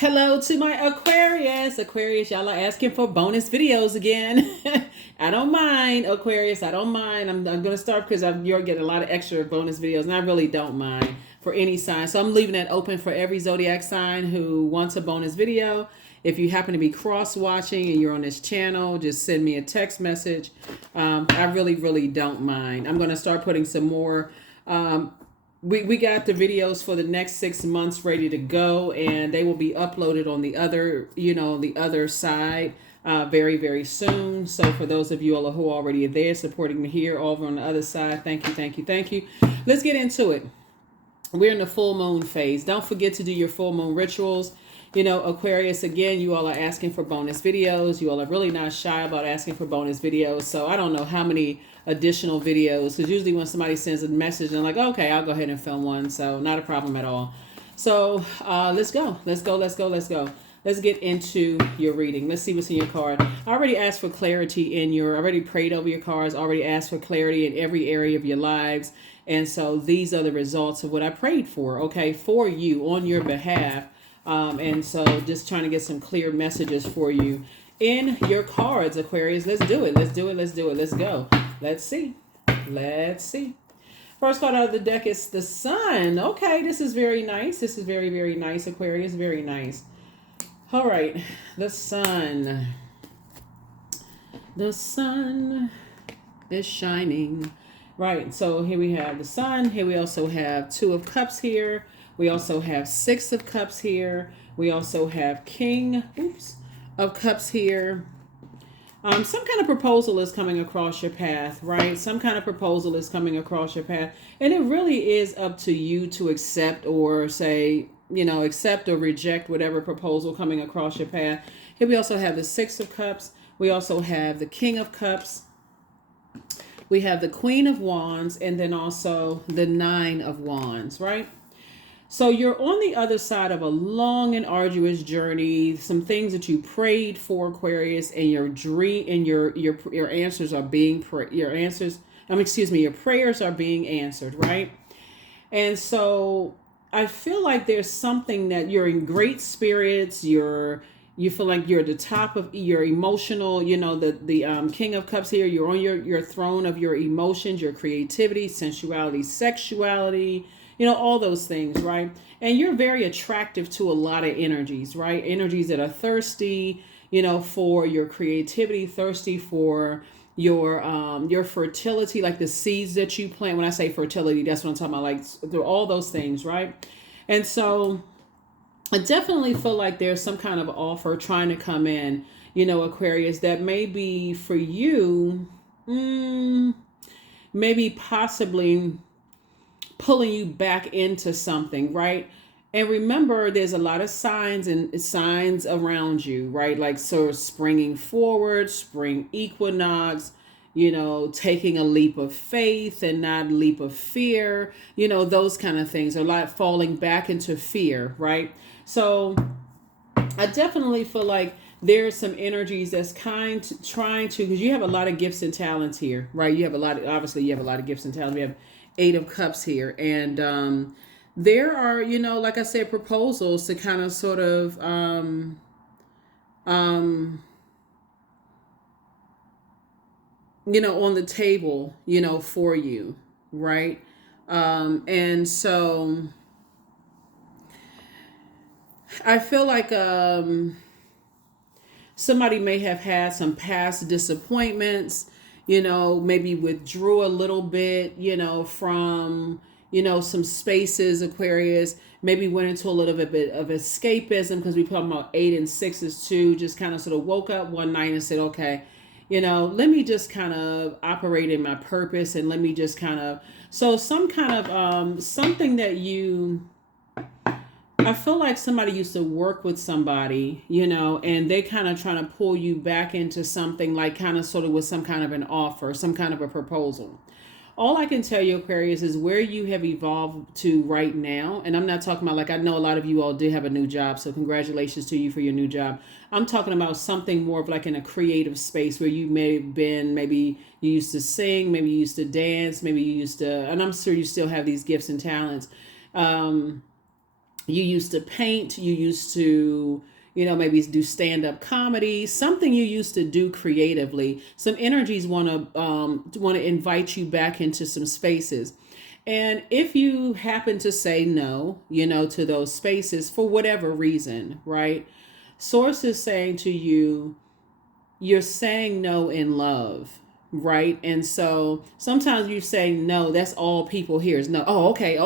Hello to my Aquarius. Aquarius, y'all are asking for bonus videos again. I don't mind, Aquarius. I don't mind. I'm going to start because you're getting a lot of extra bonus videos, and I really don't mind for any sign. So I'm leaving that open for every Zodiac sign who wants a bonus video. If you happen to be cross-watching and you're on this channel, just send me a text message. I really don't mind. I'm going to start putting some more we got the videos for the next 6 months ready to go, and they will be uploaded on the other, the other side very soon. So for those of you all who are already there supporting me here over on the other side, thank you. Let's get into it. We're in the full moon phase. Don't forget to do your full moon rituals. Aquarius, again, you all are asking for bonus videos. You all are really not shy about asking for bonus videos. So I don't know how many additional videos, because usually when somebody sends a message, I'm like, okay, I'll go ahead and film one. So not a problem at all. So let's go. Let's get into your reading. Let's see what's in your card. I already asked for clarity I already prayed over your cards, already asked for clarity in every area of your lives. And so these are the results of what I prayed for, okay, for you on your behalf. And so just trying to get some clear messages for you in your cards, Aquarius. Let's do it. Let's go. Let's see. First card out of the deck is the Sun. Okay, this is very nice. This is very nice, Aquarius. Very nice. All right, the Sun. The sun is shining. Right, so here we have the Sun. Here we also have Two of Cups here. We also have Six of Cups here. We also have King of Cups here. Some kind of proposal is coming across your path, right? Some kind of proposal is coming across your path. And it really is up to you to accept or say, accept or reject whatever proposal coming across your path. Here we also have the Six of Cups. We also have the King of Cups. We have the Queen of Wands, and then also the Nine of Wands, right? So you're on the other side of a long and arduous journey. Some things that you prayed for, Aquarius, and your dream and your answers are being your prayers are being answered, right? And so I feel like there's something that you're in great spirits. You feel like you're at the top of your emotional, the King of Cups here. You're on your throne of your emotions, your creativity, sensuality, sexuality, all those things, right? And you're very attractive to a lot of energies, right? Energies that are thirsty, for your creativity, thirsty for your fertility, like the seeds that you plant. When I say fertility, that's what I'm talking about, like all those things, right? And so I definitely feel like there's some kind of offer trying to come in, Aquarius, that may be for you, maybe possibly pulling you back into something, right? And remember, there's a lot of signs around you, right? Like, so springing forward, spring equinox, taking a leap of faith and not a leap of fear, those kind of things, or like falling back into fear, right? So I definitely feel like there's some energies that's trying to, because you have a lot of gifts and talents here, right? Obviously you have a lot of gifts and talents. We have Eight of Cups here. And there are, like I said, proposals to kind of sort of on the table, for you, right? And so I feel like somebody may have had some past disappointments, maybe withdrew a little bit, from, some spaces, Aquarius, maybe went into a little bit of escapism, because we talking about 8 and 6s too, just kind of sort of woke up one night and said, okay, let me just kind of operate in my purpose, and let me just kind of, so some kind of something that I feel like somebody used to work with somebody, and they kind of trying to pull you back into something, like kind of sort of with some kind of an offer, some kind of a proposal. All I can tell you, Aquarius, is where you have evolved to right now. And I'm not talking about, like, I know a lot of you all did have a new job, so congratulations to you for your new job. I'm talking about something more of like in a creative space where you may have been, maybe you used to sing, maybe you used to dance, maybe you used to, and I'm sure you still have these gifts and talents. You used to paint, you used to, maybe do stand-up comedy, something you used to do creatively. Some energies want to invite you back into some spaces. And if you happen to say no, to those spaces for whatever reason, right? Source is saying to you, you're saying no in love, right? And so sometimes you say no, that's all people hear is no. Oh, okay,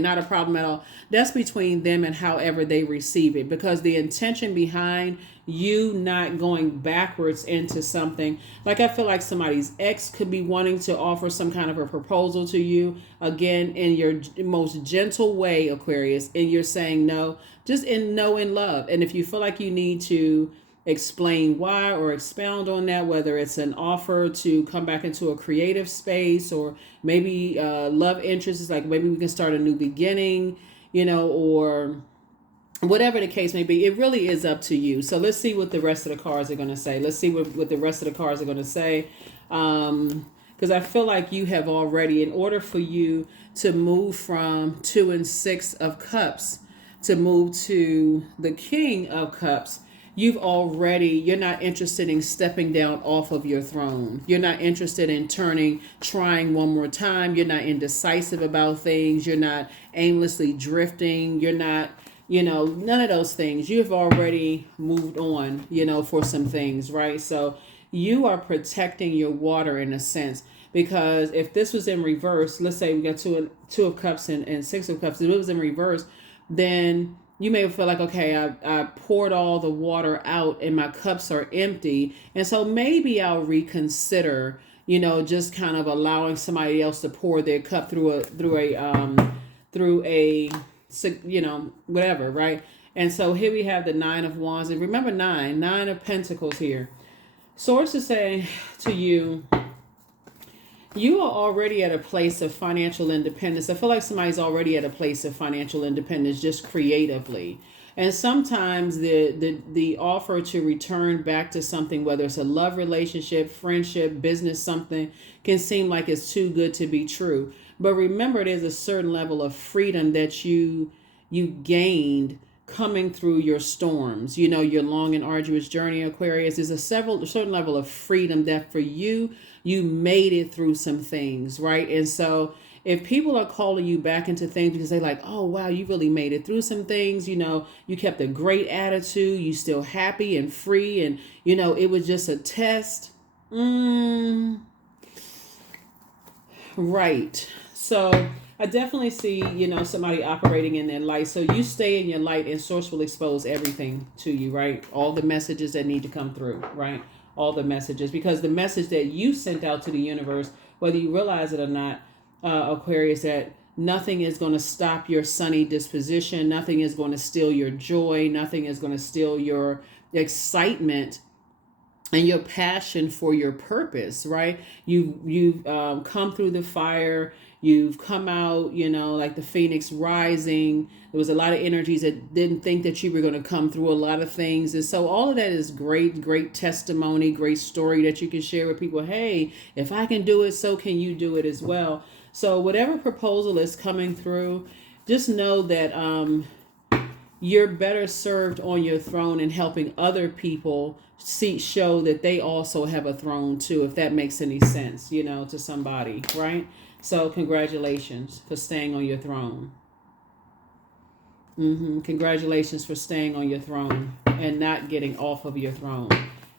not a problem at all. That's between them and however they receive it, because the intention behind you not going backwards into something, like I feel like somebody's ex could be wanting to offer some kind of a proposal to you, again, in your most gentle way, Aquarius, and you're saying no, just in love. And if you feel like you need to explain why or expound on that, whether it's an offer to come back into a creative space, or maybe love interest is like, maybe we can start a new beginning, or whatever the case may be, it really is up to you. So let's see what the rest of the cards are going to say. Let's see what the rest of the cards are going to say. Because I feel like you have already, in order for you to move from 2 and 6 of Cups to move to the King of Cups, you're not interested in stepping down off of your throne. You're not interested in trying one more time. You're not indecisive about things. You're not aimlessly drifting. You're not, none of those things. You've already moved on, for some things, right? So you are protecting your water in a sense, because if this was in reverse, let's say we got two of Cups and 6 of Cups, if it was in reverse, then you may feel like, okay, I poured all the water out and my cups are empty. And so maybe I'll reconsider, just kind of allowing somebody else to pour their cup through a whatever, right? And so here we have the 9 of Wands. And remember 9 of Pentacles here. Source is saying to you, you are already at a place of financial independence. I feel like somebody's already at a place of financial independence just creatively. And sometimes the offer to return back to something, whether it's a love relationship, friendship, business, something, can seem like it's too good to be true. But remember, there's a certain level of freedom that you gained coming through your storms, your long and arduous journey, Aquarius. There's a certain level of freedom that for you made it through some things, right? And so if people are calling you back into things because they're like, oh wow, you really made it through some things, you kept a great attitude, you still happy and free, and it was just a test. Right. So I definitely see, somebody operating in their light. So you stay in your light, and Source will expose everything to you, right? All the messages that need to come through, right? All the messages, because the message that you sent out to the universe, whether you realize it or not, Aquarius, that nothing is going to stop your sunny disposition. Nothing is going to steal your joy. Nothing is going to steal your excitement and your passion for your purpose, right? You've come through the fire. You've come out, like the phoenix rising. There was a lot of energies that didn't think that you were going to come through a lot of things. And so all of that is great testimony, great story that you can share with people. Hey, if I can do it, so can you do it as well. So whatever proposal is coming through, just know that you're better served on your throne and helping other people show that they also have a throne too, if that makes any sense, to somebody, right? So congratulations for staying on your throne. Congratulations for staying on your throne and not getting off of your throne,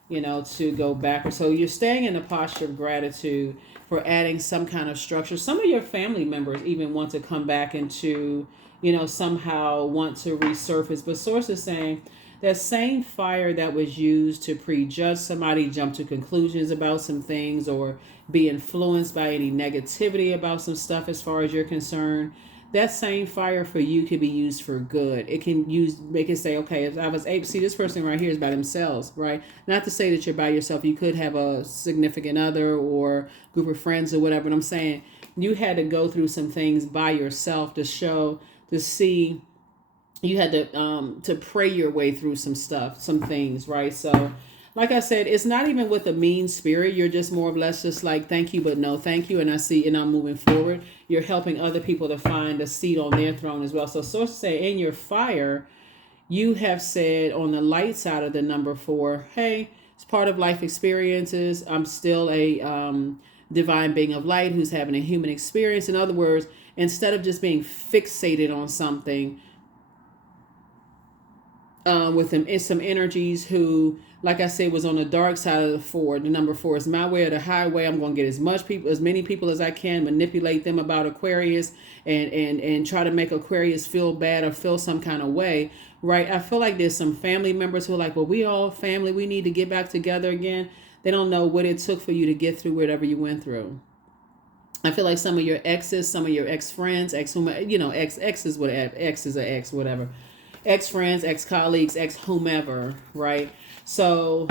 to go back. So you're staying in a posture of gratitude for adding some kind of structure. Some of your family members even want to come back into, somehow want to resurface. But Source is saying that same fire that was used to prejudge somebody, jump to conclusions about some things, or be influenced by any negativity about some stuff as far as you're concerned, that same fire for you can be used for good. It can make it say, okay, if I was able to see this person right here is by themselves, right? Not to say that you're by yourself. You could have a significant other or group of friends or whatever. But I'm saying you had to go through some things by yourself to see. You had to pray your way through some stuff, some things, right? So like I said, it's not even with a mean spirit. You're just more or less just like, thank you, but no thank you. And I see, and I'm moving forward. You're helping other people to find a seat on their throne as well. So, source say in your fire, you have said on the light side of the number 4, hey, it's part of life experiences. I'm still a divine being of light who's having a human experience. In other words, instead of just being fixated on something, with them is some energies who, like I said, was on the dark side of the 4. The number 4 is my way or the highway. I'm going to get as many people as I can, manipulate them about Aquarius, and try to make Aquarius feel bad or feel some kind of way, right? I feel like there's some family members who are like, well, we all family. We need to get back together again. They don't know what it took for you to get through whatever you went through. I feel like some of your exes, some of your ex-friends, exes, whatever, ex is an ex, whatever. Ex-friends, ex-colleagues, ex-whomever, right? So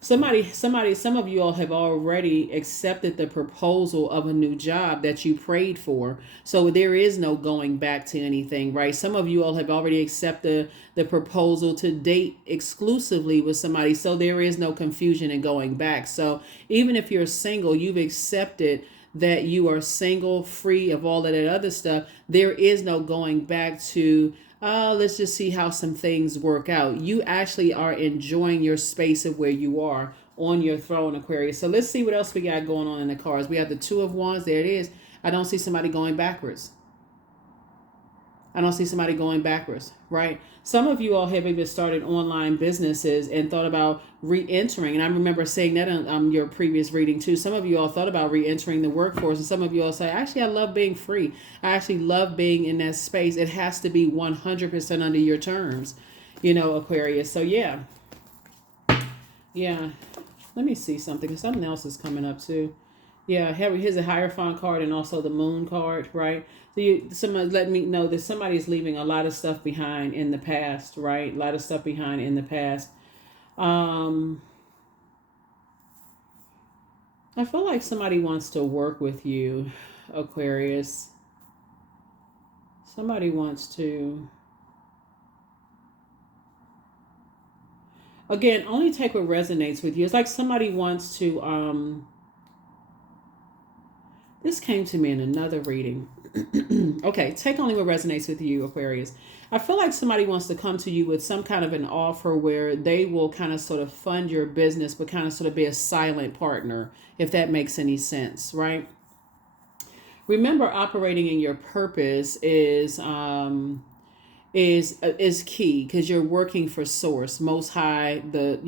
some of you all have already accepted the proposal of a new job that you prayed for. So there is no going back to anything, right? Some of you all have already accepted the proposal to date exclusively with somebody. So there is no confusion in going back. So even if you're single, you've accepted that you are single, free of all of that other stuff. There is no going back to, let's just see how some things work out. You actually are enjoying your space of where you are on your throne, Aquarius. So let's see what else we got going on in the cards. We have the 2 of Wands. There it is. I don't see somebody going backwards. I don't see somebody going backwards, right? Some of you all have even started online businesses and thought about re-entering. And I remember saying that in your previous reading too. Some of you all thought about re-entering the workforce. And some of you all say, actually, I love being free. I actually love being in that space. It has to be 100% under your terms, Aquarius. So yeah. Yeah. Let me see something, because something else is coming up too. Yeah, here's a Hierophant card and also the Moon card, right? So somebody let me know that somebody's leaving a lot of stuff behind in the past, right? A lot of stuff behind in the past. I feel like somebody wants to work with you, Aquarius. Somebody wants to. Again, only take what resonates with you. It's like somebody wants to. This came to me in another reading. Okay, take only what resonates with you, Aquarius. I feel like somebody wants to come to you with some kind of an offer where they will kind of sort of fund your business, but kind of sort of be a silent partner, if that makes any sense, right? Remember, operating in your purpose is key, because you're working for Source, Most High, the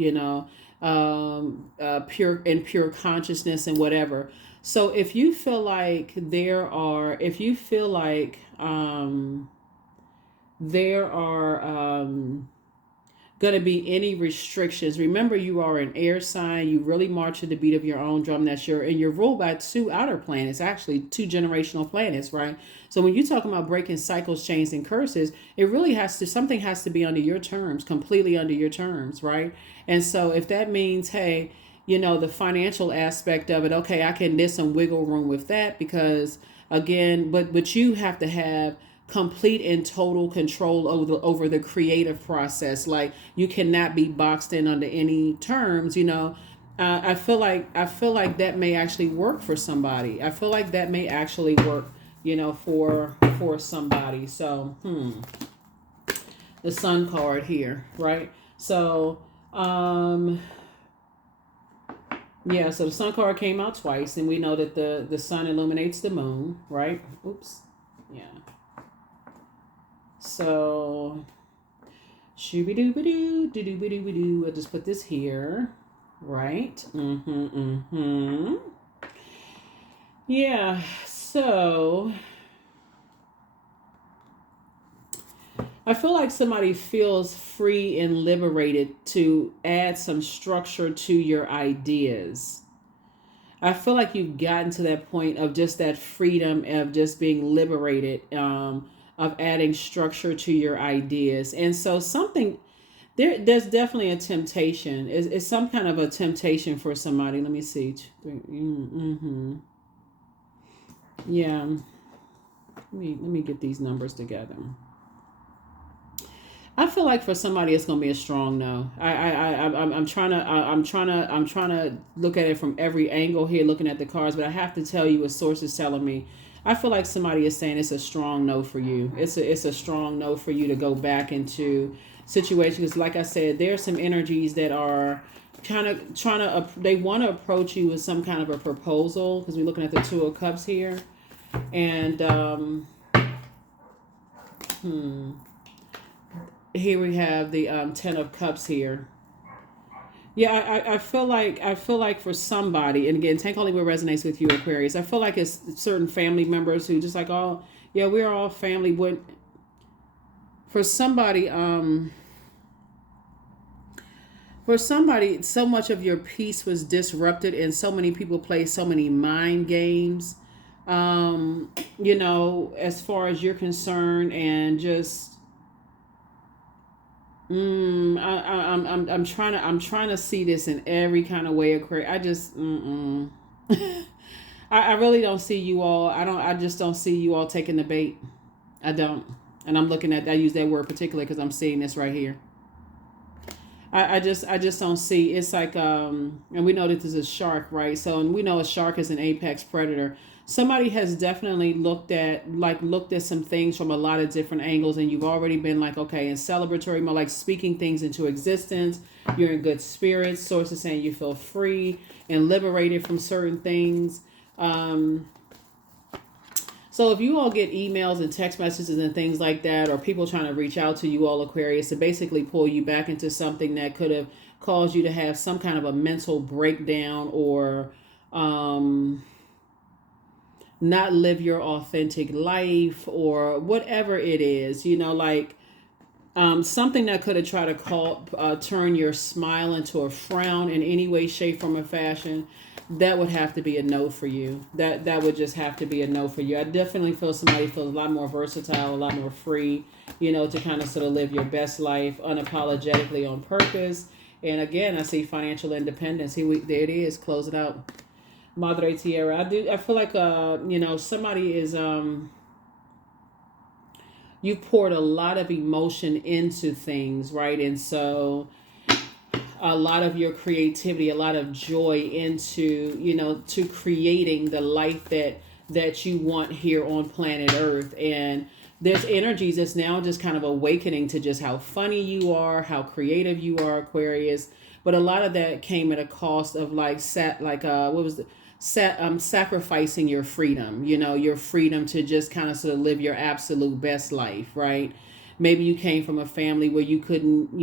pure consciousness and whatever. So if you feel like there are going to be any restrictions, remember you are an air sign. You really march to the beat of your own drum. And you're ruled by 2 outer planets, actually 2 generational planets, right? So when you talk about breaking cycles, chains, and curses, it really something has to be under your terms, completely under your terms, right? And so if that means, hey, the financial aspect of it, okay, there's some wiggle room with that, because again, but you have to have complete and total control over the creative process. Like, you cannot be boxed in under any terms. I feel like that may actually work for somebody. I feel like that may actually work, for somebody. So the Sun card here, right? So yeah, so the Sun card came out twice, and we know that the Sun illuminates the Moon, right? Oops. Yeah. So, shoo-be-doo-be-doo, doo-doo-be-doo-be-doo. I'll just put this here, right? Yeah, so I feel like somebody feels free and liberated to add some structure to your ideas. I feel like you've gotten to that point of just that freedom of just being liberated, of adding structure to your ideas. And so there's definitely a temptation. It's some kind of a temptation for somebody. Let me see. Yeah. Let me get these numbers together. I feel like for somebody it's gonna be a strong no. I'm trying to look at it from every angle here, looking at the cards, but I have to tell you what source is telling me. I feel like somebody is saying it's a strong no for you. It's a strong no for you to go back into situations. Like I said, there are some energies that are trying to they want to approach you with some kind of a proposal, because we're looking at the Two of Cups here, and here we have the Ten of Cups here. Yeah, I feel like for somebody, and again, take only what resonates with you, Aquarius. I feel like it's certain family members who just like, oh yeah, we're all family. But for somebody, so much of your peace was disrupted, and so many people play so many mind games. As far as you're concerned, and just I'm trying to see this in every kind of way, Aquarius. I just I really don't see you all. I just don't see you all taking the bait. I don't. And I'm looking at, I use that word particularly because I'm seeing this right here. I just don't see. It's like and we know that this is a shark, right? So, and we know a shark is an apex predator. Somebody has definitely looked at some things from a lot of different angles, and you've already been like, okay, in celebratory mode, like speaking things into existence. You're in good spirits. Sources saying you feel free and liberated from certain things. So if you all get emails and text messages and things like that, or people trying to reach out to you all, Aquarius, to basically pull you back into something that could have caused you to have some kind of a mental breakdown, or not live your authentic life, or whatever it is, like something that could have tried to turn your smile into a frown in any way, shape, form, or fashion. That would have to be a no for you. That would just have to be a no for you. I definitely feel somebody feels a lot more versatile, a lot more free, to kind of sort of live your best life unapologetically on purpose. And again, I see financial independence. There it is. Close it out. Madre Tierra. I feel like somebody is you poured a lot of emotion into things, right? And so a lot of your creativity, a lot of joy into, to creating the life that you want here on planet Earth. And there's energies that's now just kind of awakening to just how funny you are, how creative you are, Aquarius. But a lot of that came at a cost of sacrificing your freedom, your freedom to just kind of sort of live your absolute best life, right? Maybe you came from a family where you couldn't,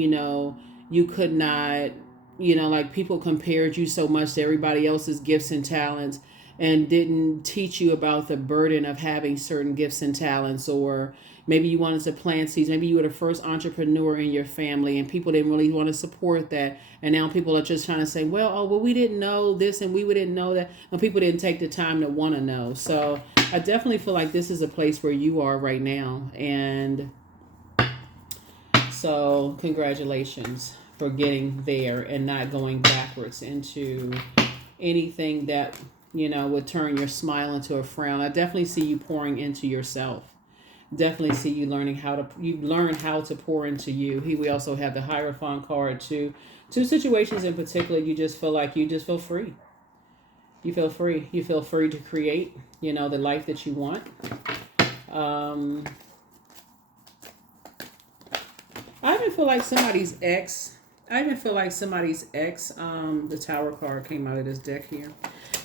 you could not, like people compared you so much to everybody else's gifts and talents, and didn't teach you about the burden of having certain gifts and talents. Or maybe you wanted to plant seeds. Maybe you were the first entrepreneur in your family and people didn't really want to support that. And now people are just trying to say, well, we didn't know this and we didn't know that. And people didn't take the time to want to know. So I definitely feel like this is a place where you are right now. And so congratulations for getting there and not going backwards into anything that, would turn your smile into a frown. I definitely see you pouring into yourself. Definitely see you learn how to pour into you. Here we also have the Hierophant card too. Two situations in particular, you just feel like you just feel free. You feel free. You feel free to create, the life that you want. I even feel like somebody's ex. The Tower card came out of this deck here.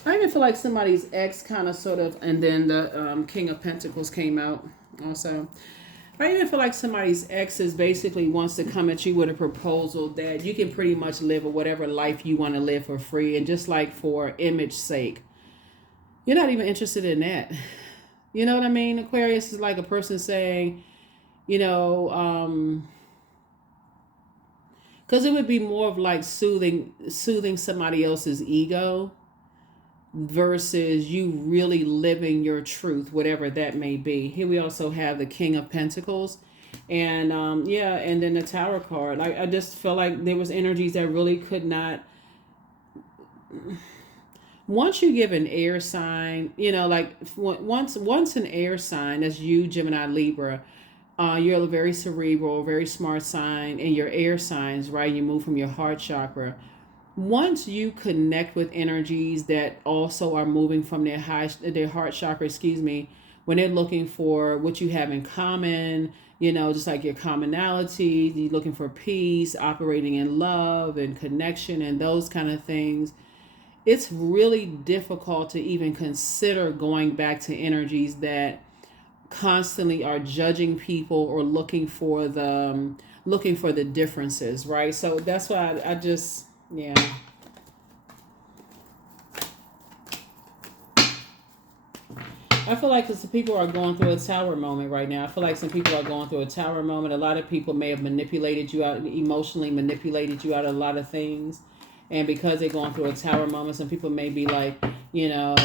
I even feel like somebody's ex kind of sort of, and then the King of Pentacles came out also. I even feel like somebody's ex is basically wants to come at you with a proposal that you can pretty much live whatever life you want to live for free. And just like for image sake, you're not even interested in that. You know what I mean? Aquarius is like a person saying, because it would be more of like soothing somebody else's ego versus you really living your truth, whatever that may be. Here we also have the King of Pentacles, and and then the Tower card. I just feel like there was energies that really could not. Once you give an air sign, like once an air sign, that's you, Gemini, Libra. You're a very cerebral, very smart sign, and your air signs, right? You move from your heart chakra. Once you connect with energies that also are moving from their heart chakra, excuse me, when they're looking for what you have in common, just like your commonality, you're looking for peace, operating in love and connection and those kind of things, it's really difficult to even consider going back to energies that constantly are judging people or looking for the differences, right? So that's why I just, yeah. I feel like some people are going through a tower moment right now. I feel like some people are going through a tower moment. A lot of people may have manipulated you out, emotionally manipulated you out of a lot of things. And because they're going through a tower moment, some people may be like, you know,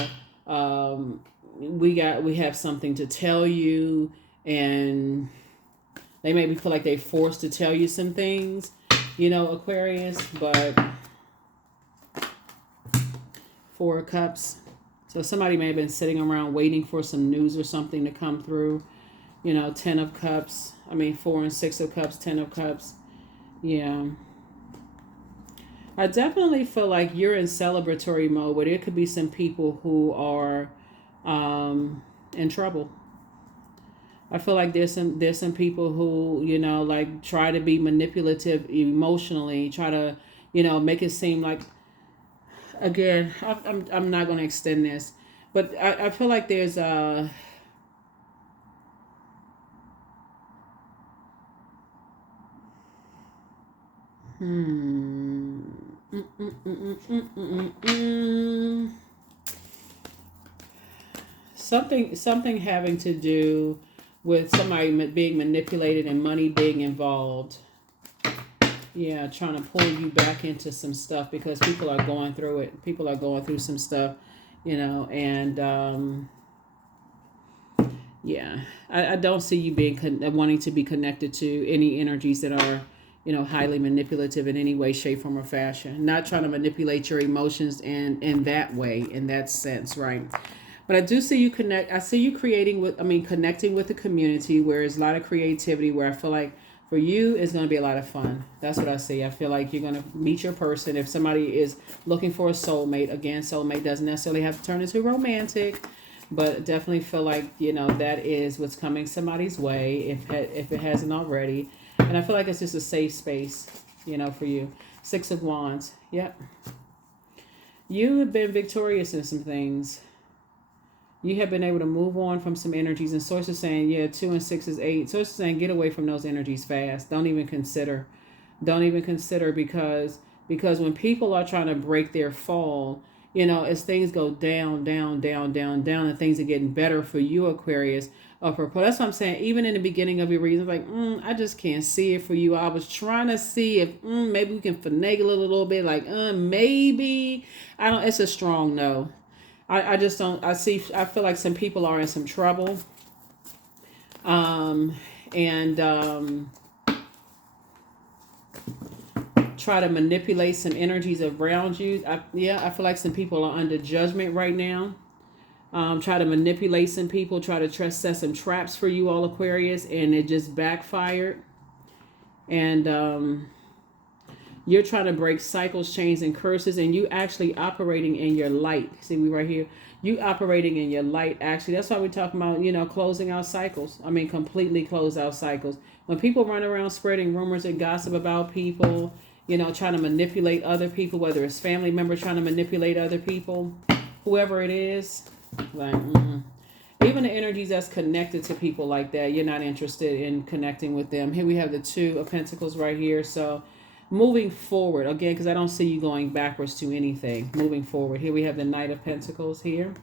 um, we have something to tell you, and they maybe feel like they're forced to tell you some things, Aquarius. But Four of Cups. So somebody may have been sitting around waiting for some news or something to come through. Ten of Cups. I mean, 4 and 6 of Cups, 10 of Cups. Yeah. I definitely feel like you're in celebratory mode, but there could be some people who are in trouble. I feel like there's some people who, like try to be manipulative emotionally, try to, make it seem like, again, I'm not going to extend this, but I feel like there's a, something having to do with somebody being manipulated and money being involved. Yeah, trying to pull you back into some stuff because people are going through it. People are going through some stuff, and yeah, I don't see you wanting to be connected to any energies that are, highly manipulative in any way, shape, form, or fashion. Not trying to manipulate your emotions in that way, in that sense, right? But I do see you connect. I see you connecting with the community where there's a lot of creativity, where I feel like for you, it's going to be a lot of fun. That's what I see. I feel like you're going to meet your person. If somebody is looking for a soulmate, again, soulmate doesn't necessarily have to turn into romantic, but definitely feel like, that is what's coming somebody's way if it hasn't already. And I feel like it's just a safe space, for you. 6 of Wands. Yep. You have been victorious in some things. You have been able to move on from some energies, and Source is saying, 2 and 6 is 8. Source is saying, get away from those energies fast. Don't even consider because when people are trying to break their fall, as things go down, down, down, down, down, and things are getting better for you, Aquarius. That's what I'm saying. Even in the beginning of your reading, like, I just can't see it for you. I was trying to see if maybe we can finagle it a little bit, like maybe. I don't. It's a strong no. I just don't. I feel like some people are in some trouble. And try to manipulate some energies around you. I feel like some people are under judgment right now. Try to manipulate some people, try to set some traps for you all, Aquarius, and it just backfired. And you're trying to break cycles, chains, and curses, and you actually operating in your light. See, we right here. You operating in your light, actually. That's why we're talking about, closing out cycles. I mean, completely close out cycles. When people run around spreading rumors and gossip about people, trying to manipulate other people, whether it's family members trying to manipulate other people, whoever it is, like, even the energies that's connected to people like that, you're not interested in connecting with them. Here we have the 2 of Pentacles right here. So moving forward, again, because I don't see you going backwards to anything. Moving forward. Here we have the Knight of Pentacles here.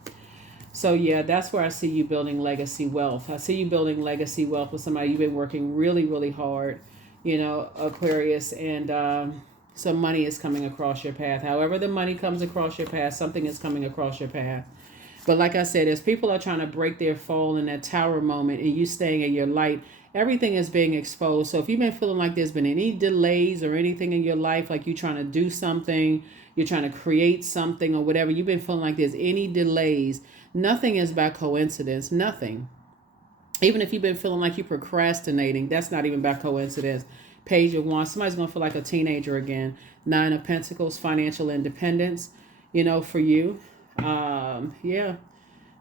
So yeah, that's where I see you building legacy wealth. I see you building legacy wealth with somebody you've been working really, really hard, Aquarius, and some money is coming across your path. However the money comes across your path, something is coming across your path. But like I said, as people are trying to break their fall in that tower moment and you staying in your light, everything is being exposed. So if you've been feeling like there's been any delays or anything in your life, like you're trying to do something, you're trying to create something or whatever, you've been feeling like there's any delays, nothing is by coincidence, nothing. Even if you've been feeling like you're procrastinating, that's not even by coincidence. Page of Wands, somebody's going to feel like a teenager again. Nine of Pentacles, financial independence, for you. Yeah,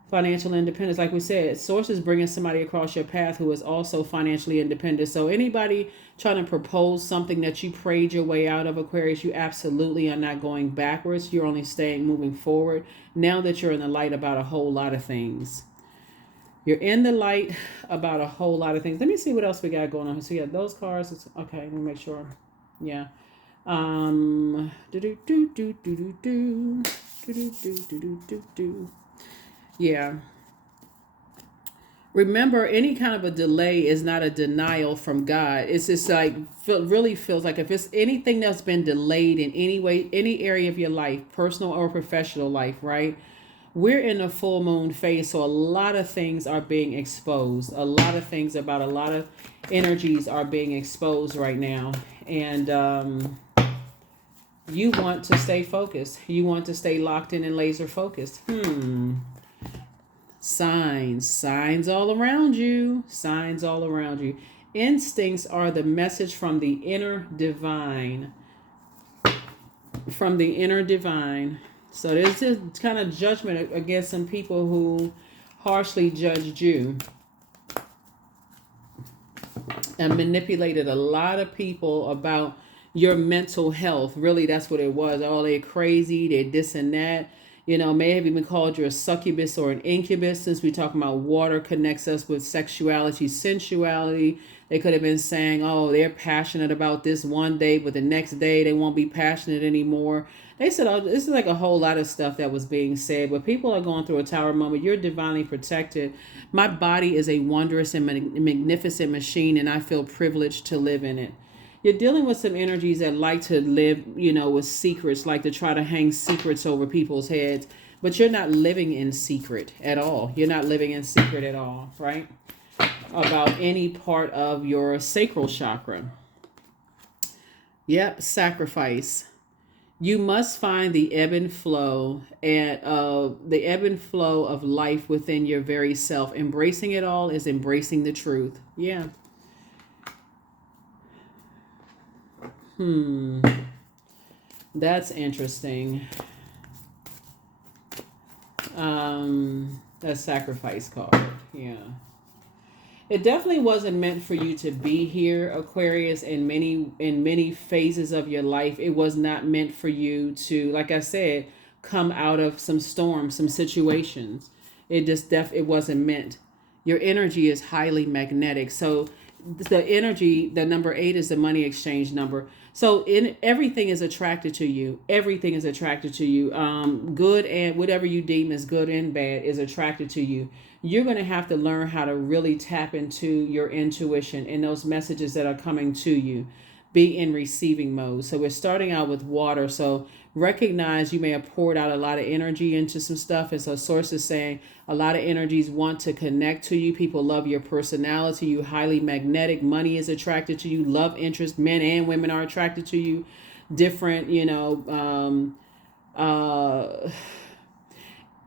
financial independence. Like we said, source is bringing somebody across your path who is also financially independent. So anybody trying to propose something that you prayed your way out of, Aquarius, you absolutely are not going backwards. You're only moving forward. Now that you're in the light about a whole lot of things. You're in the light about a whole lot of things. Let me see what else we got going on. So yeah, those cards. Okay, let me make sure. Yeah. Do do do do do do do do do do do do. Yeah. Remember, any kind of a delay is not a denial from God. It's just like, really feels like if it's anything that's been delayed in any way, any area of your life, personal or professional life, right? We're in a full moon phase, so a lot of things are being exposed. A lot of things about a lot of energies are being exposed right now. And you want to stay focused. You want to stay locked in and laser focused. Signs all around you. Signs all around you. Instincts are the message from the inner divine. From the inner divine. So there's this kind of judgment against some people who harshly judged you and manipulated a lot of people about your mental health. Really, that's what it was. Oh, they're crazy, they're this and that. May have even called you a succubus or an incubus, since we talking about water connects us with sexuality, sensuality. They could have been saying, oh, they're passionate about this one day, but the next day they won't be passionate anymore. They said, oh, this is like a whole lot of stuff that was being said, but people are going through a tower moment. You're divinely protected. My body is a wondrous and magnificent machine, and I feel privileged to live in it. You're dealing with some energies that like to live, with secrets, like to try to hang secrets over people's heads, but you're not living in secret at all. You're not living in secret at all, right? About any part of your sacral chakra. Yep, sacrifice. You must find the ebb and flow of life within your very self. Embracing it all is embracing the truth. Yeah. That's interesting. That sacrifice card. Yeah. It definitely wasn't meant for you to be here, Aquarius, in many phases of your life. It was not meant for you to, like I said, come out of some storms, some situations. It wasn't meant. Your energy is highly magnetic. So the energy, the number 8 is the money exchange number. So everything is attracted to you. Everything is attracted to you. Good and whatever you deem as good and bad is attracted to you. You're going to have to learn how to really tap into your intuition and those messages that are coming to you. Be in receiving mode. So we're starting out with water. So recognize you may have poured out a lot of energy into some stuff. And so source is saying a lot of energies want to connect to you. People love your personality. You're highly magnetic. Money is attracted to you. Love interest. Men and women are attracted to you. Different,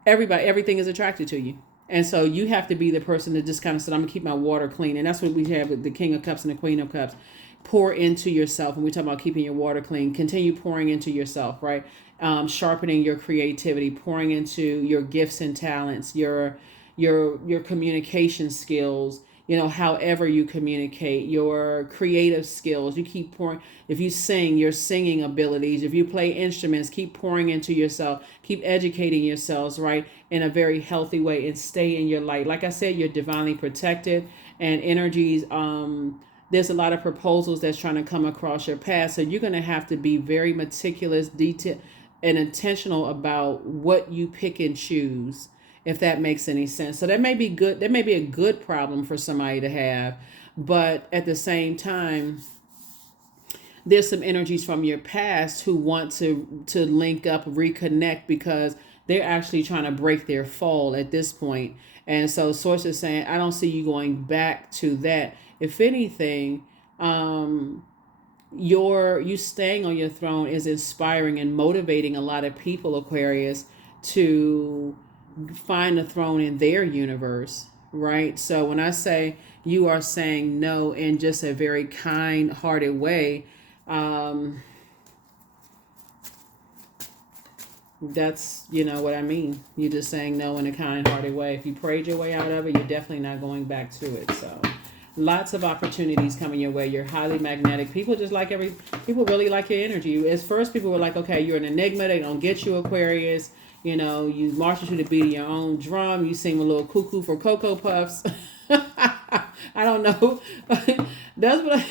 everything is attracted to you. And so you have to be the person that just kind of said, I'm going to keep my water clean. And that's what we have with the King of Cups and the Queen of Cups. Pour into yourself. And we talk about keeping your water clean. Continue pouring into yourself, right? Sharpening your creativity, pouring into your gifts and talents, your communication skills, however you communicate, your creative skills. You keep pouring. If you sing, your singing abilities. If you play instruments, keep pouring into yourself. Keep educating yourselves, right, in a very healthy way, and stay in your light. Like I said, you're divinely protected, and energies. There's a lot of proposals that's trying to come across your path, so you're going to have to be very meticulous, detailed, and intentional about what you pick and choose, if that makes any sense. So that may be good. That may be a good problem for somebody to have, but at the same time, there's some energies from your past who want to link up, reconnect, because they're actually trying to break their fall at this point. And so source is saying, I don't see you going back to that. If anything, you staying on your throne is inspiring and motivating a lot of people, Aquarius, to find a throne in their universe, right? So when I say you are saying no in just a very kind-hearted way, um, that's, you know what I mean. You're just saying no in a kind-hearted way. If you prayed your way out of it, you're definitely not going back to it. So lots of opportunities coming your way. You're highly magnetic. People just like people really like your energy. At first, people were like, okay, you're an enigma. They don't get you, Aquarius. You know, you march to the beat of your own drum. You seem a little cuckoo for Cocoa Puffs. I don't know. That's what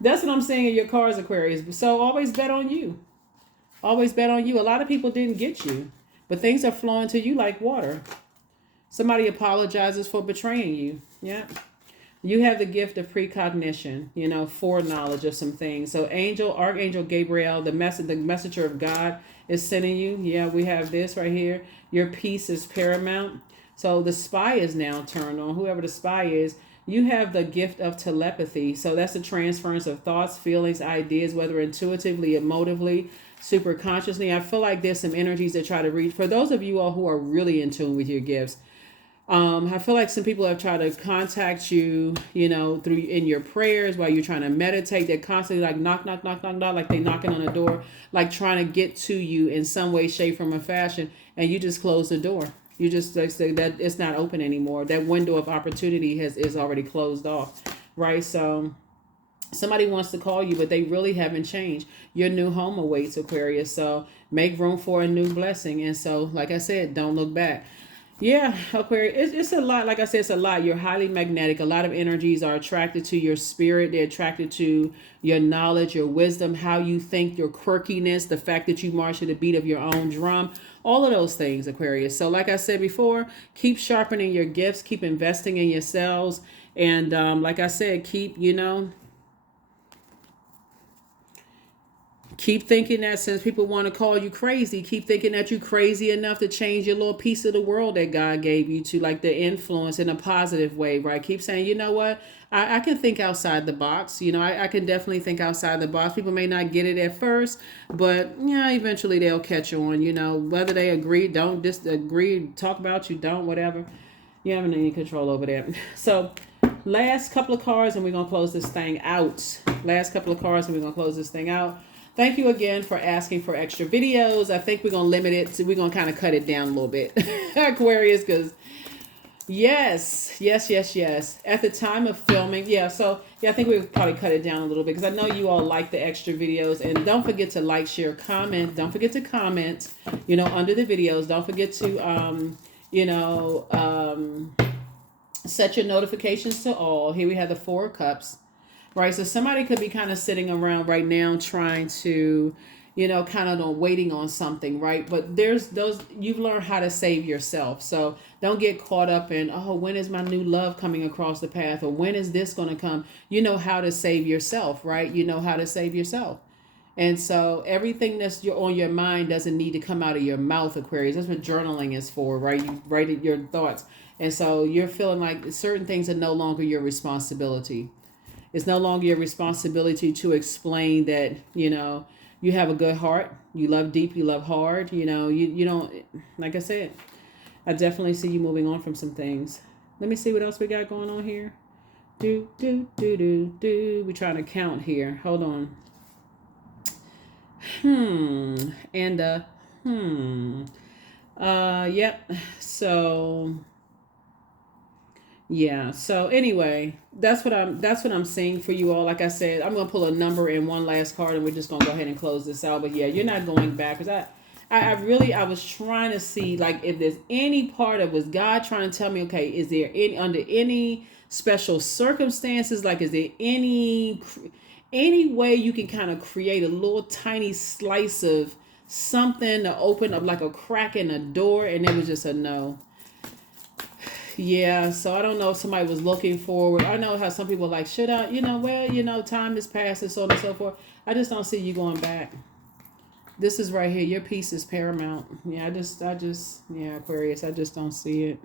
that's what I'm saying in your cards, Aquarius. So always bet on you. Always bet on you. A lot of people didn't get you, but things are flowing to you like water. Somebody apologizes for betraying you. Yeah. You have the gift of precognition, you know, foreknowledge of some things. So Archangel Gabriel, the messenger of God is sending you. Yeah, we have this right here. Your peace is paramount. So the spy is now turned on. Whoever the spy is, you have the gift of telepathy. So that's the transference of thoughts, feelings, ideas, whether intuitively, emotively, super consciously. I feel like there's some energies that try to reach. For those of you all who are really in tune with your gifts, I feel like some people have tried to contact you, you know, through in your prayers while you're trying to meditate. They're constantly like knock, knock, knock, knock, knock, like they knocking on the door, like trying to get to you in some way, shape, form, or fashion, and you just close the door. You just like say that it's not open anymore. That window of opportunity is already closed off, right? So somebody wants to call you, but they really haven't changed. Your new home awaits, Aquarius. So make room for a new blessing. And so, like I said, don't look back. Yeah, Aquarius, it's a lot. Like I said, it's a lot. You're highly magnetic. A lot of energies are attracted to your spirit. They're attracted to your knowledge, your wisdom, how you think, your quirkiness, the fact that you march to the beat of your own drum, all of those things, Aquarius. So like I said before, keep sharpening your gifts, keep investing in yourselves. And like I said, keep thinking that since people want to call you crazy, keep thinking that you're crazy enough to change your little piece of the world that God gave you to, like the influence in a positive way, right? Keep saying, you know what? I can think outside the box. You know, I can definitely think outside the box. People may not get it at first, but yeah, eventually they'll catch on, you know, whether they agree, don't disagree, talk about you, don't, whatever. You haven't any control over that. So last couple of cards and we're going to close this thing out. Last couple of cards and we're going to close this thing out. Thank you again for asking for extra videos. I think we're going to limit it to, we're going to kind of cut it down a little bit, Aquarius, because yes. At the time of filming, I think we'll probably cut it down a little bit because I know you all like the extra videos. And don't forget to like, share, comment. Don't forget to comment, you know, under the videos. Don't forget to, set your notifications to all. Here we have the Four of Cups. Right, so somebody could be kind of sitting around right now trying to, you know, kind of waiting on something, right? But there's those, you've learned how to save yourself. So don't get caught up in, oh, when is my new love coming across the path? Or when is this going to come? You know how to save yourself, right? You know how to save yourself. And so everything that's on your mind doesn't need to come out of your mouth, Aquarius. That's what journaling is for, right? You write your thoughts. And so you're feeling like certain things are no longer your responsibility. It's no longer your responsibility to explain that, you know, you have a good heart. You love deep. You love hard. You know, you don't, like I said, I definitely see you moving on from some things. Let me see what else we got going on here. We're trying to count here. Hold on. Yep. So... yeah. So anyway, that's what I'm seeing for you all. Like I said, I'm gonna pull a number and one last card, and we're just gonna go ahead and close this out. But yeah, you're not going back because I was trying to see like if there's any part of was God trying to tell me, okay, is there under any special circumstances, like is there any way you can kind of create a little tiny slice of something to open up like a crack in a door, and it was just a no. Yeah, so I don't know if somebody was looking forward. I know how some people like, should I, time has passed and so on and so forth. I just don't see you going back. This is right here. Your peace is paramount. Yeah, Aquarius, I just don't see it.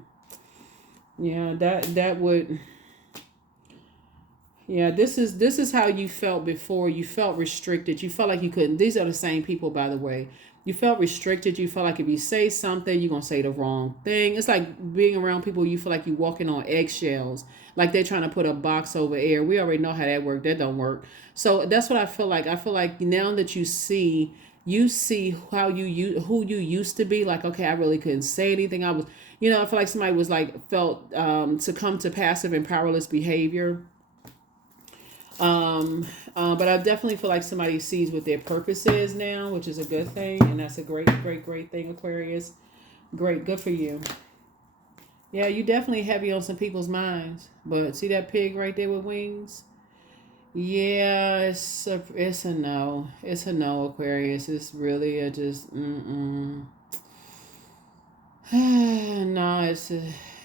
Yeah, that would, yeah, this is how you felt before. You felt restricted. You felt like you couldn't. These are the same people, by the way. you felt restricted. You felt like if you say something, you're going to say the wrong thing. It's like being around people, you feel like you're walking on eggshells, like they're trying to put a box over air. We already know how that works. That don't work. So that's what I feel like. I feel like now that you see how who you used to be, like, okay, I really couldn't say anything. I was, I feel like somebody was like felt succumb to passive and powerless behavior. But I definitely feel like somebody sees what their purpose is now, which is a good thing, and that's a great, great, great thing, Aquarius. Great, good for you. Yeah, you definitely heavy on some people's minds. But see that pig right there with wings? Yeah, it's a no. It's a no, Aquarius. It's really a just no,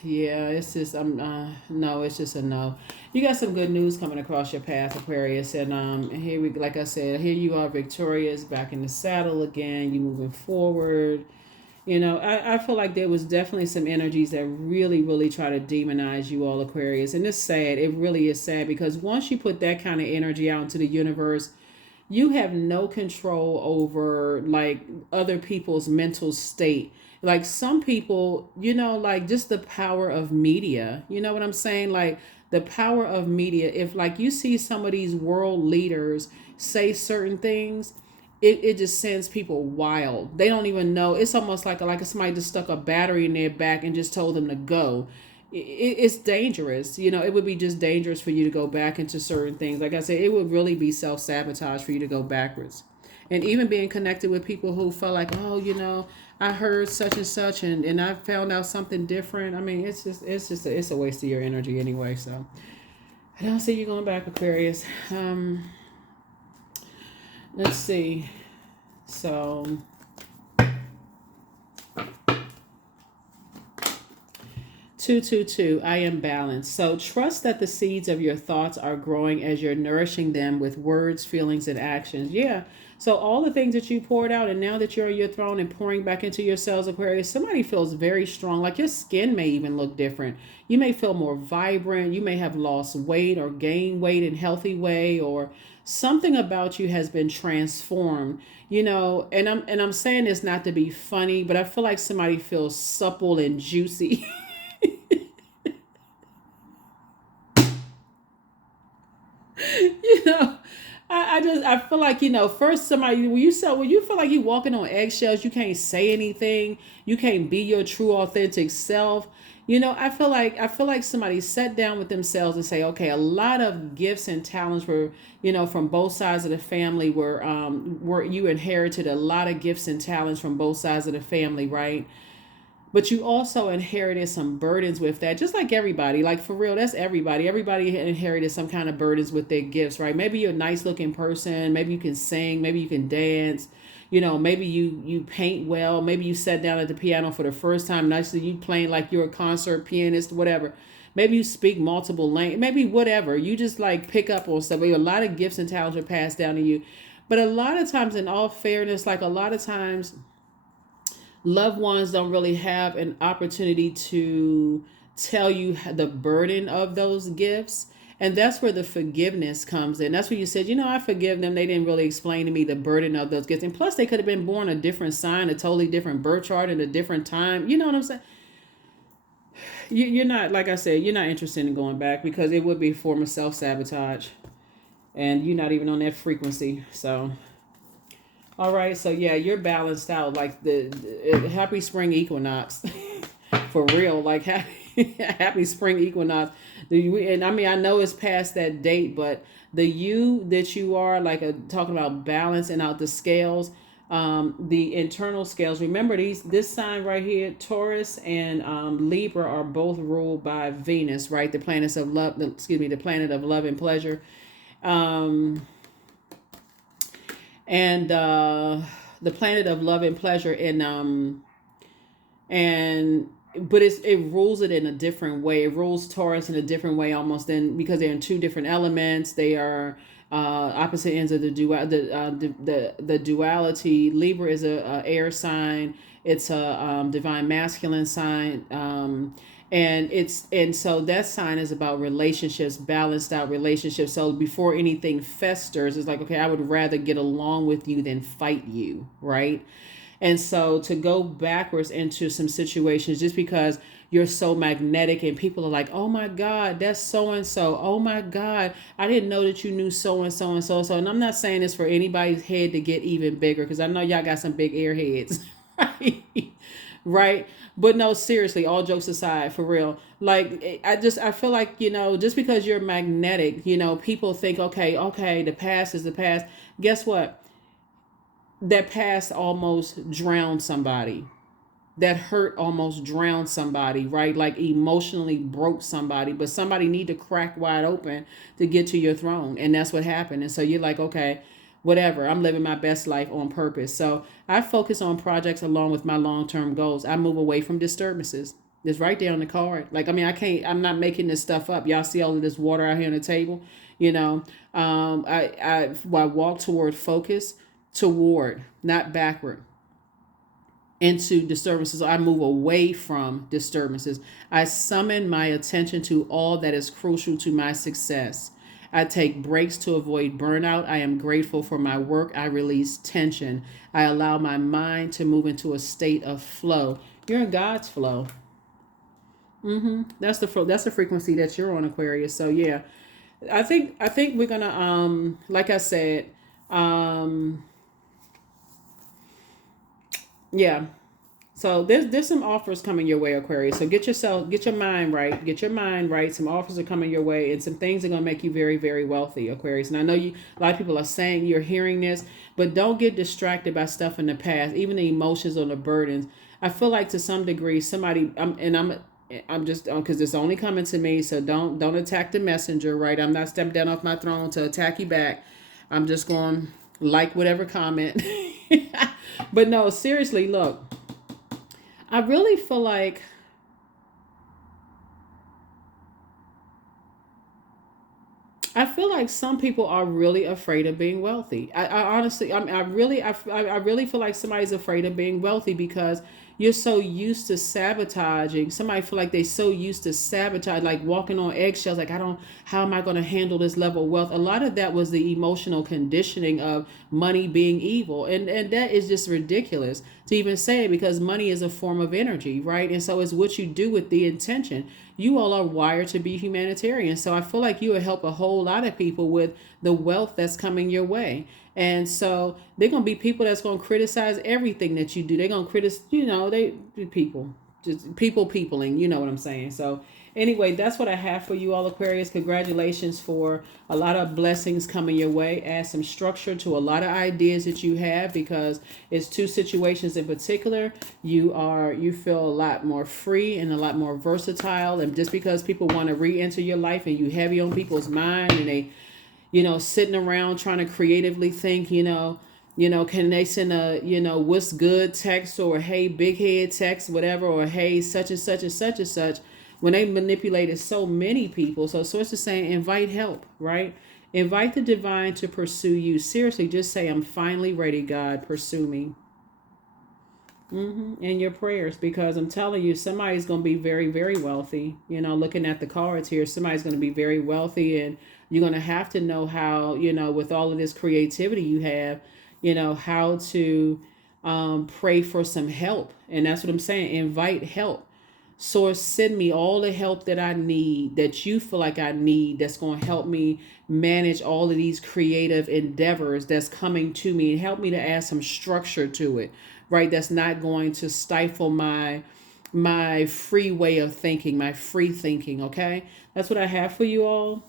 yeah, it's just no, it's just a no. You got some good news coming across your path, Aquarius, and here we, like I said, here you are victorious, back in the saddle again. You moving forward. I feel like there was definitely some energies that really, really try to demonize you all, Aquarius, and it's sad. It really is sad because once you put that kind of energy out into the universe, you have no control over like other people's mental state. Like some people, like just the power of media. You know what I'm saying? Like the power of media. If like you see some of these world leaders say certain things, it just sends people wild. They don't even know. It's almost like somebody just stuck a battery in their back and just told them to go. It's dangerous. It would be just dangerous for you to go back into certain things. Like I said, it would really be self-sabotage for you to go backwards. And even being connected with people who felt like, oh, I heard such and such, and I found out something different. I mean, it's a waste of your energy anyway. So I don't see you going back, Aquarius. Let's see. So 222, I am balanced. So trust that the seeds of your thoughts are growing as you're nourishing them with words, feelings, and actions. Yeah. So all the things that you poured out, and now that you're on your throne and pouring back into your cells, Aquarius, somebody feels very strong. Like your skin may even look different. You may feel more vibrant. You may have lost weight or gained weight in a healthy way, or something about you has been transformed. And I'm saying this not to be funny, but I feel like somebody feels supple and juicy. you know I feel like, first somebody, when you feel like you walking on eggshells, you can't say anything, you can't be your true authentic self. I feel like somebody sat down with themselves and say, okay, a lot of gifts and talents were, from both sides of the family, were you inherited a lot of gifts and talents from both sides of the family, right? But you also inherited some burdens with that, just like everybody. Like for real, that's everybody. Everybody inherited some kind of burdens with their gifts, right? Maybe you're a nice looking person. Maybe you can sing. Maybe you can dance. Maybe you paint well. Maybe you sat down at the piano for the first time. Nicely, you playing like you're a concert pianist, whatever. Maybe you speak multiple languages. Maybe whatever. You just like pick up on stuff. A lot of gifts and talents are passed down to you. But a lot of times, in all fairness, like a lot of times, loved ones don't really have an opportunity to tell you the burden of those gifts. And that's where the forgiveness comes in. That's where you said, I forgive them. They didn't really explain to me the burden of those gifts. And plus, they could have been born a different sign, a totally different birth chart in a different time. You know what I'm saying? You're not, like I said, you're not interested in going back because it would be a form of self-sabotage. And you're not even on that frequency. So all right, so yeah, you're balanced out like the happy spring equinox, for real. Like happy spring equinox. And I mean, I know it's past that date, but the you that you are, like talking about balancing out the scales, the internal scales. Remember this sign right here, Taurus and Libra are both ruled by Venus, right? The planets of love. The planet of love and pleasure. And the planet of love and pleasure, and but it rules it in a different way. It rules Taurus in a different way, almost, then, because they're in two different elements. They are opposite ends of the duality. Libra is a air sign. It's a divine masculine sign. And so that sign is about relationships, balanced out relationships. So before anything festers, it's like, okay, I would rather get along with you than fight you, right? And so to go backwards into some situations just because you're so magnetic and people are like, oh my God, that's so and so. Oh my God, I didn't know that you knew so and so and so and so. And I'm not saying this for anybody's head to get even bigger because I know y'all got some big airheads. Right? Right? But no, seriously, all jokes aside, for real. Like I feel like, just because you're magnetic, people think, okay, the past is the past. Guess what? That past almost drowned somebody. That hurt almost drowned somebody, right? Like emotionally broke somebody, but somebody need to crack wide open to get to your throne. And that's what happened. And so you're like, okay, whatever, I'm living my best life on purpose. So I focus on projects along with my long-term goals. I move away from disturbances. It's right there on the card. Like, I mean, I'm not making this stuff up. Y'all see all of this water out here on the table, I walk toward focus, toward, not backward, into disturbances. I move away from disturbances. I summon my attention to all that is crucial to my success. I take breaks to avoid burnout. I am grateful for my work. I release tension. I allow my mind to move into a state of flow. You're in God's flow. That's the frequency that you're on, Aquarius. So yeah, I think we're gonna like I said, um yeah. So there's some offers coming your way, Aquarius. So get your mind right. Get your mind right. Some offers are coming your way, and some things are gonna make you very, very wealthy, Aquarius. And I know a lot of people are saying you're hearing this, but don't get distracted by stuff in the past, even the emotions or the burdens. I feel like to some degree, somebody, I'm just because it's only coming to me. So don't attack the messenger, right? I'm not stepping down off my throne to attack you back. I'm just going like whatever comment. But no, seriously, look. I really feel like some people are really afraid of being wealthy. I honestly, I really feel like somebody's afraid of being wealthy because you're so used to sabotaging. Somebody feel like they so used to sabotage, like walking on eggshells. Like how am I going to handle this level of wealth? A lot of that was the emotional conditioning of money being evil, and that is just ridiculous to even say because money is a form of energy, right? And so it's what you do with the intention. You all are wired to be humanitarian. So I feel like you will help a whole lot of people with the wealth that's coming your way. And so they're going to be people that's going to criticize everything that you do. They're going to criticize, they people, just peopling, you know what I'm saying? So anyway, that's what I have for you all, Aquarius. Congratulations for a lot of blessings coming your way. Add some structure to a lot of ideas that you have because it's two situations in particular. You feel a lot more free and a lot more versatile. And just because people want to re-enter your life and you heavy on people's mind and they, sitting around trying to creatively think, can they send a, what's good text or hey, big head text, whatever, or hey, such and such and such and such, when they manipulated so many people. So source is saying, invite help, right? Invite the divine to pursue you. Seriously, just say, I'm finally ready, God, pursue me. In your prayers, because I'm telling you, somebody's going to be very, very wealthy. Looking at the cards here, somebody's going to be very wealthy, and you're going to have to know how, with all of this creativity you have, how to pray for some help. And that's what I'm saying. Invite help. Source, send me all the help that I need, that you feel like I need, that's going to help me manage all of these creative endeavors that's coming to me, and help me to add some structure to it, right? That's not going to stifle my free way of thinking, my free thinking, okay? That's what I have for you all,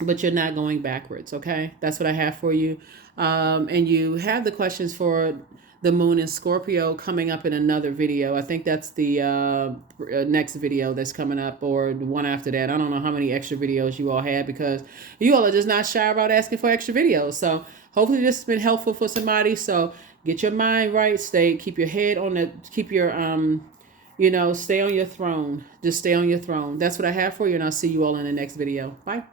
but you're not going backwards, okay? That's what I have for you. And you have the questions for the moon in Scorpio coming up in another video. I think that's the next video that's coming up, or the one after that. I don't know how many extra videos you all had because you all are just not shy about asking for extra videos. So hopefully this has been helpful for somebody. So get your mind right. Keep your head on keep your, stay on your throne. Just stay on your throne. That's what I have for you. And I'll see you all in the next video. Bye.